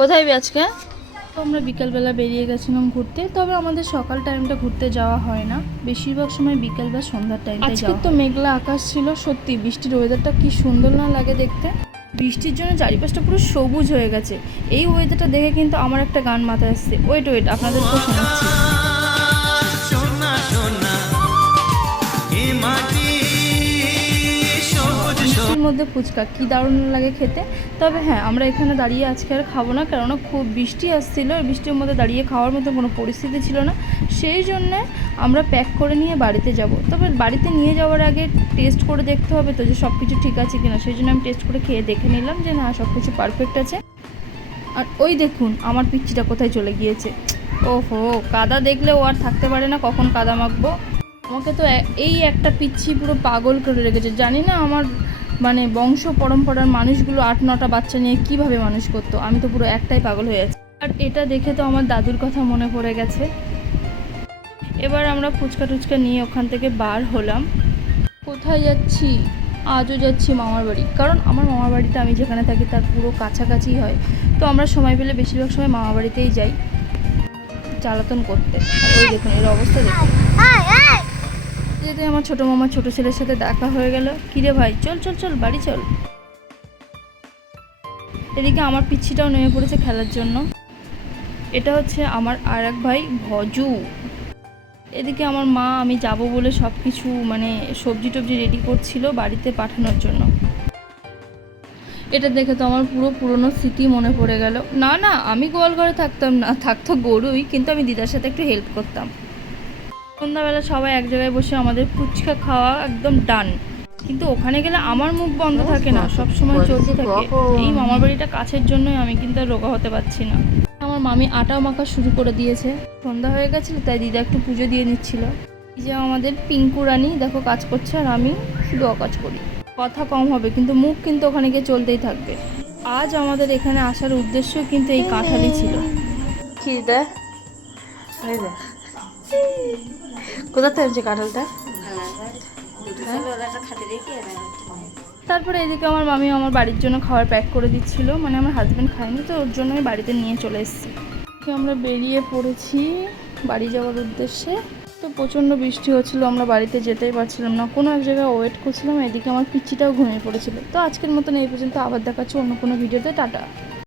কোথায় আজকে? তো আমরা বিকালবেলা বেরিয়ে গেছিলাম ঘুরতে, তবে আমাদের সকাল টাইমটা ঘুরতে যাওয়া হয় না, বেশিরভাগ সময় বিকাল বা সন্ধ্যার টাইমটা যাওয়া। আজকে তো মেঘলা আকাশ ছিল, সত্যি বৃষ্টির ওয়েদারটা কি সুন্দর না লাগে দেখতে। বৃষ্টির জন্য চারিপাশটা পুরো সবুজ হয়ে গেছে। এই ওয়েদারটা দেখে কিন্তু আমার একটা গান মাথায় আসছে, ওয়েট আপনাদেরকেও শোনাচ্ছি। বৃষ্টির মধ্যে ফুচকা কি দারুণ লাগে খেতে। তবে হ্যাঁ, আমরা এখানে দাঁড়িয়ে আজকে আর খাবো না, কেননা খুব বৃষ্টি আসছিল, বৃষ্টির মধ্যে দাঁড়িয়ে খাওয়ার মতো কোনো পরিস্থিতি ছিল না। সেই জন্যে আমরা প্যাক করে নিয়ে বাড়িতে যাব। তবে বাড়িতে নিয়ে যাওয়ার আগে টেস্ট করে দেখতে হবে তো যে সব কিছু ঠিক আছে কিনা, সেই জন্য আমি টেস্ট করে খেয়ে দেখে নিলাম যে না, সব কিছু পারফেক্ট আছে। আর ওই দেখুন আমার পিচ্চিটা কোথায় চলে গিয়েছে। ওহো, কাদা দেখলে ও আর থাকতে পারে না, কখন কাদা মাখবো। আমাকে তো এই একটা পিচ্ছি পুরো পাগল করে রেখেছে। জানি না আমার মানে বংশ পরম্পরার মানুষগুলো 8-9টা বাচ্চা নিয়ে কিভাবে মানুষ করতো, আমি তো পুরো একটাই পাগল হয়ে আছি। আর এটা দেখে তো আমার দাদুর কথা মনে পড়ে গেছে। এবার আমরা ফুচকা টুচকা নিয়ে ওখান থেকে বার হলাম। কোথায় যাচ্ছি? আজও যাচ্ছি মামার বাড়ি, কারণ আমার মামার বাড়িটা আমি যেখানে থাকি তার পুরো কাছাকাছি হয়। তো আমরা সময় পেলে বেশিরভাগ সময় মামা বাড়িতেই যাই জ্বালাতন করতে। আর ওই দেখুন এর অবস্থা দেখুন। যেতে আমার ছোটো মামার ছোটো ছেলের সাথে দেখা হয়ে গেল। কিরে ভাই, চল চল চল বাড়ি চল। এদিকে আমার পিচ্ছিটাও নেমে পড়েছে খেলার জন্য। এটা হচ্ছে আমার আর এক ভাই ভজু। এদিকে আমার মা আমি যাব বলে সব কিছু মানে সবজি টবজি রেডি করছিল বাড়িতে পাঠানোর জন্য। এটা দেখে তো আমার পুরো পুরনো স্মৃতি মনে পড়ে গেল। না না, আমি গোয়াল ঘরে থাকতাম না, থাকতো গরুই, কিন্তু আমি দিদার সাথে একটু হেল্প করতাম। সন্ধ্যাবেলা সবাই এক জায়গায় বসে আমাদের ফুচকা খাওয়া একদম ডান। কিন্তু ওখানে গেলে আমার মুখ বন্ধ থাকে না, সব সময় চলতে থাকে। এই মামার বাড়িটা কাছের জন্যই আমি কিন্তু আর রোগা হতে পারছি না। আমার মামি আটা মাখা শুরু করে দিয়েছে। সন্ধ্যা হয়ে গেছিলো তাই দিদা একটু পুজো দিয়ে নিচ্ছিল। এই যে আমাদের পিঙ্কু রানী দেখো কাজ করছে, আর আমি শুধু অকাজ করি। কথা কম হবে কিন্তু মুখ কিন্তু ওখানে গিয়ে চলতেই থাকবে। আজ আমাদের এখানে আসার উদ্দেশ্য কিন্তু এই কাঁঠালই ছিল। কি দে কোথা থেকে আনছে কাঁঠালটা? তারপরে এদিকে আমার মামি আমার বাড়ির জন্য খাবার প্যাক করে দিচ্ছিল, মানে আমার হাজব্যান্ড খায়নি তো ওর জন্য আমি বাড়িতে নিয়ে চলে এসেছি। আমরা বেরিয়ে পড়েছি বাড়ি যাওয়ার উদ্দেশ্যে। তো প্রচণ্ড বৃষ্টি হচ্ছিলো, আমরা বাড়িতে যেতেই পারছিলাম না, কোনো এক জায়গায় ওয়েট করছিলাম। এদিকে আমার পিচ্চিটাও ঘুমিয়ে পড়েছিল। তো আজকের মতন এই পর্যন্ত, আবার দেখাচ্ছি অন্য কোনো ভিডিওতে। টাটা।